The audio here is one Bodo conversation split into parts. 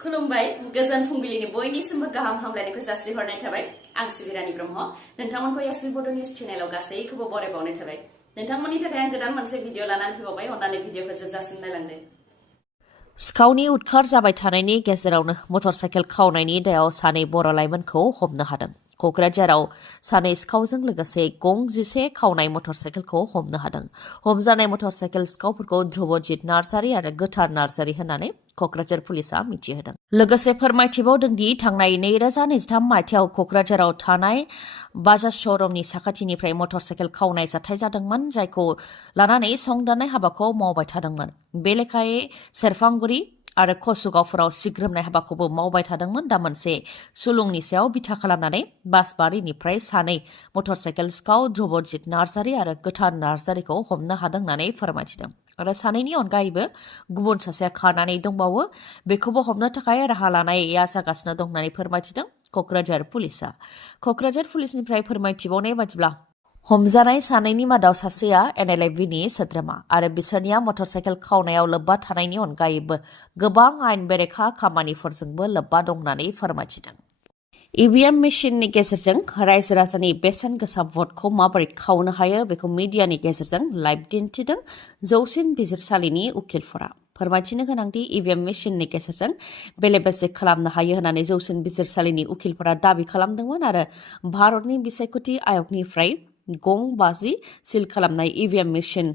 खुलुमबाय गोजोन फुंबिलिनि बयनिसिमबो गाहाम हामलायनायखौ जासिहरनाय थाबाय आं सिबिरानि ब्रह्म नोंथांमोनखौ एसबी बड' निउज चेनेलाव गासैखौबो बरायबावनाय थाबाय नोंथांमोननि थाखाय आं गोदान मोनसे भिडिअ लानानै फैबावबाय अन्नानै भिडिअखौ जोबजासिम नायलांदो सिखावनि उदखार जाबाय थानायनि गेजेरावनो मटर साइकेल खावनायनि दायाव सानै बर' लाइमोनखौ हमनो हादों क'क्राझाराव सानै सिखावजों लोगोसे गं 11 खावनाय मटर साइकेलखौ हमनो हादों हमजानाय मटर साइकेल सिखावफोरखौ ध्रुबजित नार्जारी आरो गोथार नार्जारी होननानै क'क्राझार पुलिसा मिथिहोदों लोगोसे फोरमायथिबावदों दि थांनाय 2023 मायथाइयाव क'क्राझाराव थानाय बाजाज श'रुमनि साखाथिनिफ्राय मटर साइकेल खावनाय जाथाय जादोंमोन जायखौ लानानै संदाननाय हाबाखौ मावबाय थादोंमोन बे लेखायै सेरफांगुरि आरो कसुगावफोराव सिग्रोमनाय हाबाखौबो मावबाय थादोंमोन दा मोनसे सुलुंनि सायाव बिथा खालामनानै बासबारिनिफ्राय सानै मटर साइकेल सिखाव ध्रुबजित नार्जारी आरो गोथार नार्जारीखौ हमनो हादों होननानै फोरमायथिदों आरो सानैनि अनगायैबो गुबुन सासेया खारनानै दंबावो बेखौबो हमनो थाखाय राहा लानाया जागासिनो दं होननानै फोरमायथिदों क'क्राझार पुलिसनिफ्राय फोरमायथिबावनाय बादिब्ला हमजानाय सानैनि मादाव सासेया NLFनि सोद्रोमा आरो बिसोरनिया मटर साइकेल खावनायाव लोब्बा थानायनि अनगायैबो गोबां आयेन बेरेखा खामानिफोरजोंबो लोब्बा दं होननानै फोरमायथिदों EVM मेसिननि गेजेरजों रायजो राजानि बेसेन गोसा भटखौ माबोरै खावनो हायो बेखौ मिडियानि गेजेरजों लाइभ दिन्थिदों जौसिन बिजिरसालिनि उकिलफोरा फोरमायथिनो गोनांदि EVM मेसिननि गेजेरजों बेले बेजे खालामनो हायो होननानै जौसिन बिजिरसालिनि उकिलफोरा दाबि खालामदोंमोन आरो भारतनि बिसायख'थि आय'गनिफ्राय गं 50 सिल खालामनाय EVM मेसिन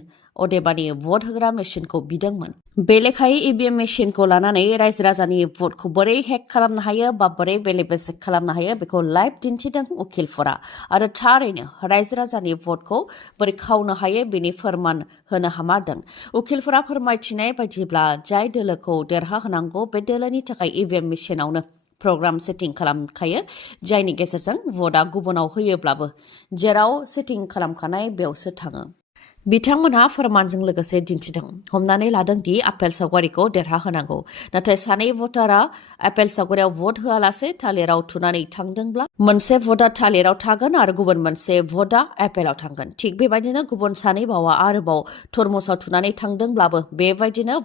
अदेबानि भट होग्रा मेसिनखौ बिदोंमोन बे लेखायै EVM मेसिनखौ लानानै रायजो राजानि भटखौ बोरै हेक खालामनो हायो बा बोरै बेले बेजे खालामनो हायो बेखौ लाइभ दिन्थिदों उकिलफोरा आरो थारैनो रायजो राजानि भटखौ बोरै खावनो हायो बेनि फोरमान होनो हामारदों उकिलफोरा फोरमायथिनाय बायदिब्ला जाय दोलोखौ देरहाहोनांगौ बे दोलोनि थाखाय EVM मेसिनावनो प्रग्राम सेटिं खालामखायो जायनि गेजेरजों भटआ गुबुनाव होयोब्लाबो जेराव सेटिं खालामखानाय बेयावसो थाङो बिथांमोनहा फोरमानजों लोगोसे दिन्थिदों हमनानै लादों दि आपेल सावगारिखौ देरहाहोनांगौ नाथाय सानै भटारा आपेल सावगारियाव भट होआलासे थालिराव थुनानै थांदोंब्ला मोनसे भटआ थालिराव थागोन आरो गुबुन मोनसे भटआ आपेलाव थांगोन थिग बेबायदिनो गुबुन सानै बावा आरोबाव थरमुसाव थुनानै थांदोंब्लाबो बेबायदिनो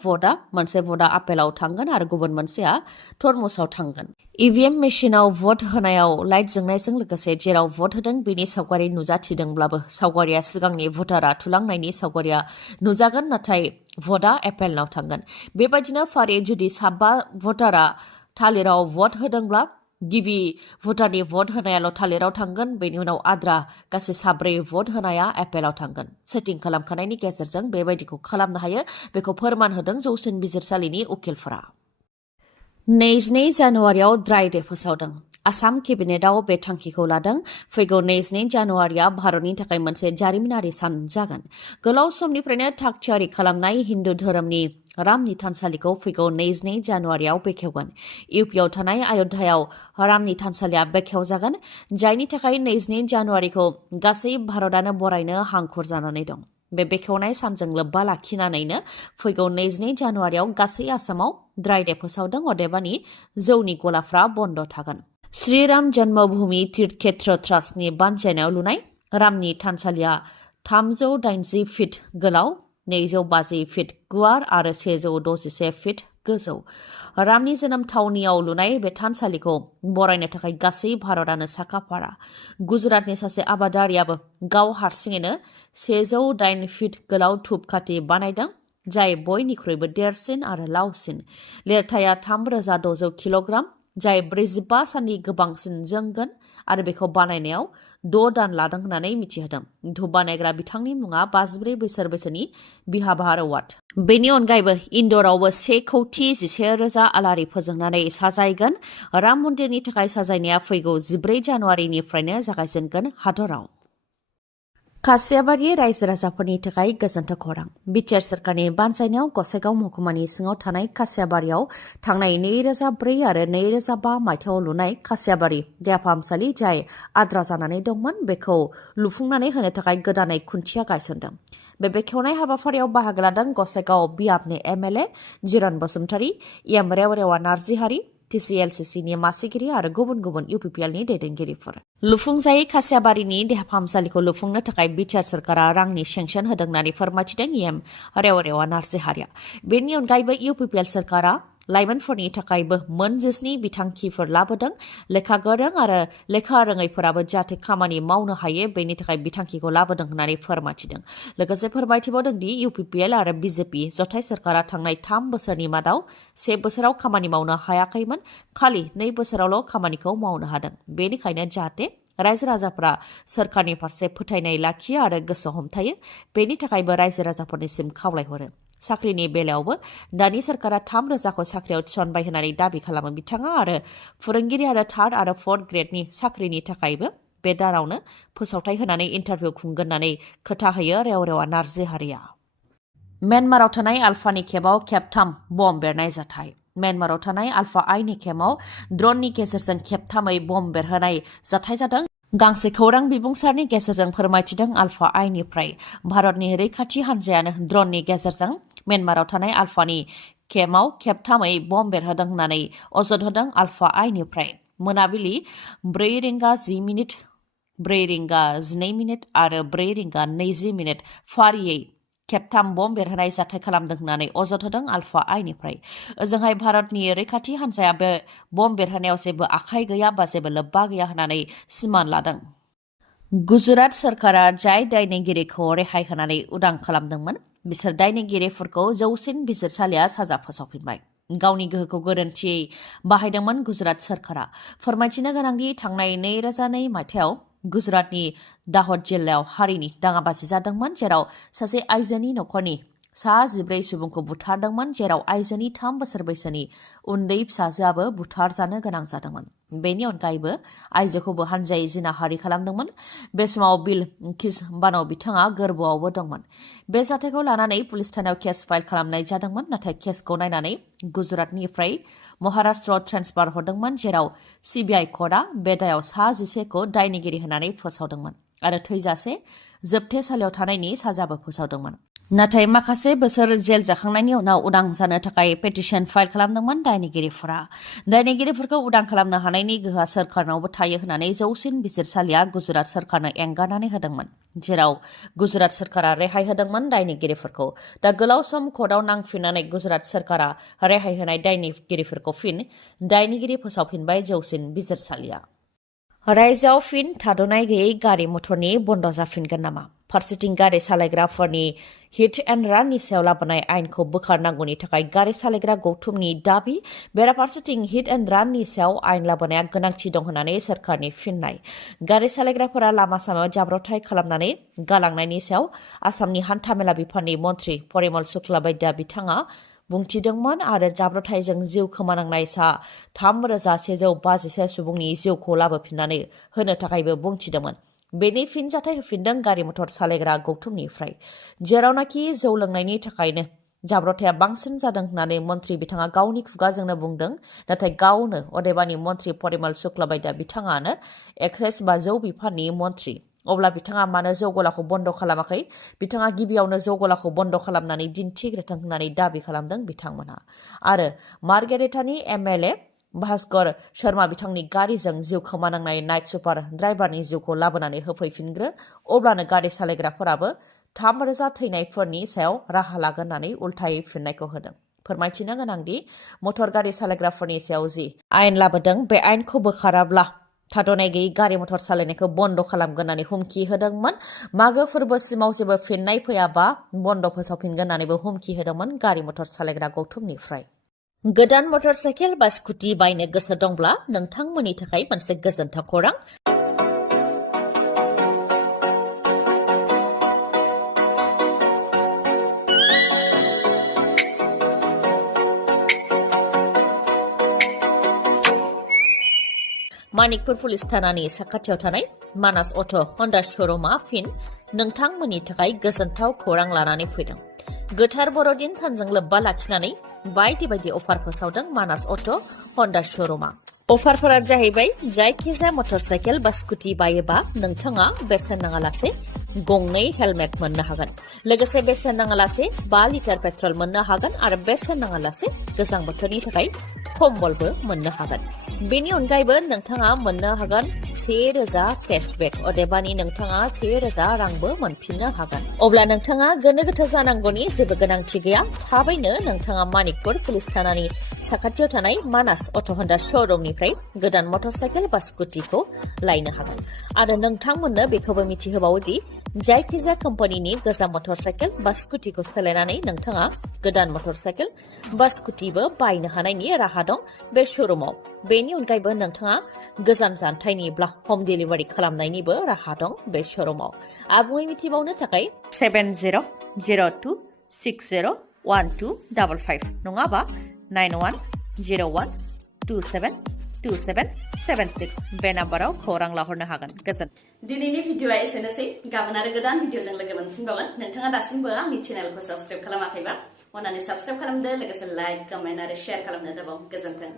मोनसे भटआ आपेलाव थांगोन आरो गुबुन मोनसेया थरमुसाव थांगोन EVM मेसिनाव भट होनायाव लाइट जोंनायजों लोगोसे जेराव भट होदों बेनि सावगारि नुजाथिदोंब्लाबो सावगारिया सिगांनि भटारा थुलांनायनि सावगारिया नुजागोन नाथाय भटआ एपेलनाव थांगोन बेबायदिनो फारियै जुदि 7 भटारा थालिराव भट होदोंब्ला गिबि भटारनि भट होनायाल' थालिराव थांगोन बेनि उनाव आद्रा गासै 4 भट होनाया एपेलाव थांगोन सेटिं खालामखानायनि गेजेरजों बेबायदिखौ खालामनो हायो बेखौ फोरमान होदों जौसिन बिजिरसालिनि उकिलफोरा 22 जानुवारियाव ड्राइ डे फोसावदों आसाम केबिनेटआव बे थांखिखौ लादों फैगौ 22 जानुवारिया भारतनि थाखाय मोनसे जारिमिनारि सान जागोन गोलाव समनिफ्रायनो थागथियारि खालामनाय हिन्दु धोरोमनि रामनि थानसालिखौ फैगौ 22 जानुवारियाव बेखेवगोन इउपिआव थानाय अयोध्यायाव रामनि थानसालिया बेखेवजागोन जायनि थाखाय 22 जानुवारिखौ गासै भारतआनो बरायनो हांखुर जानानै दं बे बेखेवनाय सानजों लोब्बा लाखिनानैनो फैगौ 22 जानुवारियाव गासै आसामाव ड्राइ डे फोसावदों अदेबानि जौनि गलाफ्रा बन्द थागोन श्रीराम जन्मभूमि तीर्थक्षेत्र ट्रास्टनि बानजायनायाव लुनाय रामनि थानसालिया 380 फिट गोलाव 250 फिट गुवार आरो 161 फिट गोजौ रामनि जोनोम थावनियाव लुनाय बे थानसालिखौ बरायनो थाखाय गासै भारतआनो साखाफारा गुजरातनि सासे आबादारियाबो गाव हारसिङैनो 108 फिट गोलाव धुपखाथि बानायदों जाय बयनिख्रुइबो देरसिन आरो लावसिन लिरथाया 3600 किल'ग्राम जाय 45 साननि गोबांसिन जोंगोन आरो बेखौ बानायनायाव 6 दान लादों होननानै मिथिहोदों धुप बानायग्रा बिथांनि मुङा 54 बोसोर बैसोनि बिहाभार वाट बेनि अनगायैबो इन्दरावबो 1,11,000 आलारि फोजोंनानै साजायगोन राम मन्दिरनि थाखाय साजायनाया फैगौ 14 जानुवारिनिफ्रायनो जागायजेनगोन हादराव खासियाबारि रायजो राजाफोरनि थाखाय गोजोनथाव खौरां बिटिआर सोरखारनि बानजायनायाव गसाइगाव महकुमानि सिङाव थानाय खासियाबारियाव थांनाय 2004 आरो 2005 मायथाइयाव लुनाय खासियाबारि देहा फाहामसालि जाय आद्रा जानानै दंमोन बेखौ लुफुंनानै होनो थाखाय गोदानै खुन्थिया गायसनदों बे बेखेवनाय हाबाफारियाव बाहागो लादों गसाइगाव बियाबनि MLA जिरन बसुमतारी EM रेवरेवा नार्जिहारि TCLCCनि मासिगिरि आरो गुबुन गुबुन UPPLनि दैदेनगिरिफोर लुफुंजायै खासियाबारिनि देहा फाहामसालिखौ लुफुंनो थाखाय बिटिआर सोरखारा रांनि सेंसन होदों होननानै फोरमायथिदों EM रेवरेवा नार्जिहारिया बेनि अनगायैबो UPPL सोरखारा लाइमोनफोरनि थाखायबो मोन 17 बिथांखिफोर लाबोदों। लेखा गोरों आरो लेखा रोङैफोराबो जाहाथे खामानि मावनो हायो बेनि थाखाय बिथांखिखौ लाबोदों होननानै फोरमायथिदों। लोगोसे फोरमायथिबावदों दि UPPL आरो BJP जथाय सरकारा थांनाय 3 बोसोरनि मादाव 1 बोसोराव खामानि मावनो हायाखैमोन, खालि 2 बोसोरावल' खामानिखौ मावनो हादों। बेनिखायनो जाहाथे रायजो राजाफोरा सरकारनि फारसे फोथायनाय लाखियो आरो गोसो हमथायो, बेनि थाखायबो रायजो राजाफोरनिसिम खावलायहरो। साख्रिनि बेलायावबो दानि सरकारा 3,000खौ साख्रियाव थिसनबाय होननानै दाबि खालामो बिथाङा आरो फोरोंगिरि आरो 3rd आरो 4th ग्रेडनि साख्रिनि थाखायबो बे दानावनो फोसावथाय होनानै इन्टारभिउ खुंगोन होननानै खोथा होयो रेव-रेवा नार्जि हारिया। म्यानमाराव थानाय आल्फानि केम्पआव खेबथाम बम बेरनाय जाथाय। म्यानमाराव थानाय आल्फा आइनि केम्पआव ड्रननि गेजेरजों खेबथामै बम बेरहोनाय जाथाय जादों। गांसे खौरां बिबुंसारनि गेजेरजों फोरमायथिदों आल्फा आइनिफ्राय भारतनि रैखाथि हान्जायानो ड्रननि गेजेरजों म्यानमाराव थानाय आल्फानि केम्पआव खेबथामै बम बेरहोदों होननानै अजद होदों आल्फा आइनिफ्राय। मोनाबिलि 4 रिंगा 10 मिनिट, 4 रिंगा 12 मिनिट आरो 4 रिंगा 20 मिनिट फारियै खेबथाम बम बेरहोनाय जाथाय खालामदों होननानै अजद होदों आल्फा आइनिफ्राय। ओजोंहाय भारतनि रैखाथि हान्जाया बे बम बेरहोनायाव जेबो आखाइ गैया बा जेबो लोब्बा गैया होननानै सिमान लादों। गुजरात सरकारा जाय दायनिगिरिखौ रेहाय होनानै उदां खालामदोंमोन, बिसोर दायनिगिरिफोरखौ जौसिन बिजिरसालिया साजा फोसावफिनबाय। गावनि गोहोखौ गोरोन्थियै बाहायदोंमोन गुजरात सरकारा। फोरमायथिनो गोनांदि थांनाय 2002 मायथाइयाव गुजरातनि दाहद जिल्लायाव हारिनि दाङाबाजि जादोंमोन, जेराव सासे आइजोनि नखरनि सा 14 सुबुंखौ बुथारदोंमोन, जेराव आइजोनि 3 बोसोर बैसोनि उन्दै फिसाजोआबो बुथारजानो गोनां जादोंमोन। बेनि अनगायैबो आइजोखौबो हानजायै जिनाहारि खालामदोंमोन। बे समाव बिल किस बानाव बिथाङा गोरबोआवबो दंमोन। बे जाथायखौ लानानै पुलिस थानायाव केस फाइल खालामनाय जादोंमोन, नाथाय केसखौ नायनानै गुजरातनिफ्राय महाराष्ट्र ट्रेन्सफार हरदोंमोन, जेराव CBI कर्टआ बे दायाव सा 11खौ दायनिगिरि होननानै फोसावदोंमोन आरो थैजासे जोबथेसालियाव थानायनि साजाबो फोसावदोंमोन। नाथाय माखासे बोसोर जेल जाखांनायनि उनाव उदां जानो थाखाय पेटिशन फाइल खालामदोंमोन दायनिगिरिफोरा। दायनिगिरिफोरखौ उदां खालामनो हानायनि गोहोआ सोरखारनावबो थायो होननानै जौसिन बिजिरसालिया गुजरात सोरखारनो एंगारनानै होदोंमोन, जेराव गुजरात सोरखारा रेहाय होदोंमोन दायनिगिरिफोरखौ। दा गोलाव सम कर्टआव नांफिननानै गुजरात सोरखारा रेहाय होनाय दायनिगिरिफोरखौ फिन दायनिगिरि फोसावफिनबाय जौसिन बिजिरसालिया। रायजोआव फिन थाद'नाय गैयै गारि मटरनि बन्द जाफिनगोन नामा? फारसेथिं गारि सालायग्राफोरनि हिट एन्ड राननि सायाव लाबोनाय आयेनखौ बोखारनांगौनि थाखाय गारि सालायग्रा गौथुमनि दाबि। बेराफारसेथिं हिट एन्ड राननि सायाव आयेन लाबोनाया गोनांथि दं होननानै सोरखारनि फिननाय। गारि सालायग्राफोरा लामा सामायाव जाब्रबथाय खालामनानै गालांनायनि सायाव आसामनि हान्थामेला बिफाननि मन्थ्रि परिमल शुक्लाबैद्या बिथाङा बुंथिदोंमोन आरो जाब्रबथायजों जिउ खोमानांनाय सा 3,151 सुबुंनि जिउखौ लाबोफिननानै होनो थाखायबो बुंथिदोंमोन। बेनि फिनजाथाय होफिनदों गारि मटर सालायग्रा गौथुमनिफ्राय, जेरावनाखि जौ लोंनायनि थाखायनो जाब्रबथाया बांसिन जादों होननानै मन्थ्रि बिथाङा गावनि खुगाजोंनो बुंदों। नाथाय गावनो अदेबानि मन्थ्रि परिमल शुक्लाबैद्या बिथाङानो एक्साइज बा जौ बिफाननि मन्थ्रि, अब्ला बिथाङा मानो जौ गलाखौ बन्द खालामाखै? बिथाङा गिबियावनो जौ गलाखौ बन्द खालामनानै दिन्थिग्रोथों होननानै दाबि खालामदों बिथांमोनहा। आरो मार्गेरिटानि MLA भास्कर शर्मा बिथांनि गारिजों जिउ खोमानांनाय नाइट सुपार ड्राइभारनि जिउखौ लाबोनानै होफैफिनग्रो, अब्लानो गारि सालायग्राफोराबो 3,000 थैनायफोरनि सायाव राहा लागोन होननानै उल्थायै फिननायखौ होदों। फोरमायथिनो गोनांदि मटर गारि सालायग्राफोरनि सायाव जि आयेन लाबोदों, बे आयेनखौ बोखाराब्ला थाद'नाय गैयै गारि मटर सालायनायखौ बन्द खालामगोन होननानै हुमखि होदोंमोन। मागो फोरबोसिमाव जेबो फिननाय फैयाबा बन्द फोसावफिनगोन होननानैबो हुमखि होदोंमोन गारि मटर सालायग्रा गौथुमनिफ्राय। गोदान मटर साइकेल बा स्कुटि बायनो गोसो दंब्ला नोंथांमोननि थाखाय मोनसे गोजोनथाव खौरां। मानिकपुर पुलिस थानानि साखाथियाव थानाय मानास अट' हन्डा श'रुमा फिन नोंथांमोननि थाखाय गोजोनथाव खौरां लानानै फैदों। गोथार बर'दिन सानजों लोब्बा लाखिनानै बायदि बायदि अफार फोसावदों मानास अट' हन्डा श'रुमा। अफारफोरा जाहैबाय जायखिजाया मटर साइकेल बा स्कुटि बायोबा नोंथाङा बेसेन नाङालासे गंनै हेलमेट मोननो हागोन। लोगोसे बेसेन नाङालासे 5 लिटार पेट्रल मोननो हागोन आरो बेसेन नाङालासे गोजां बोथोरनि थाखाय कम्बलबो मोननो हागोन। बेनि अनगायैबो नोंथाङा मोननो हागोन 1000 केशबेक अदेबानि नोंथाङा 1000 रांबो मोनफिननो हागोन। अब्ला नोंथाङा गोनो गोथो जानांगौनि जेबो गोनांथि गैया। थाबैनो नोंथाङा मानिकपुर पुलिस थानानि साखाथियाव थानाय मानास अट' हन्डा श'रुमनिफ्राय गोदान मटरसाइकेल बा स्कुटिखौ लायनो हागोन। आरो नोंथांमोननो बेखौबो मिथिहोबावोदि जायखिजाया कम्पानिनि गोजाम मटरसाइकेल बा स्कुटिखौ सोलायनानै नोंथाङा गोदान मटरसाइकेल बा स्कुटिबो बायनो हानायनि राहा दं बे श'रुमाव। बेनि अनगायैबो नोंथाङा गोजान जानथायनिब्ला हम डेलिभारि खालामनायनिबो राहा दं बे श'रुमाव। आबुङै मिथिबावनो थाखाय 7002601255 नङाबा 9101272776 बे नाम्बाराव खौरां लाहरनो हागोन। गोजोन। दिनैनि भिडिअआ एसेनोसै। गाबोन आरो गोदान भिडिअजों लोगो मोनफिनबावगोन। नोंथाङा दासिमबो आंनि चेनेलखौ साबस्क्राइब खालामाखैबा अन्नानै साबस्क्राइब खालामदो, लोगोसे लाइक, कमेन्ट आरो शेयार खालामनो दाबाव। गोजोन्थों।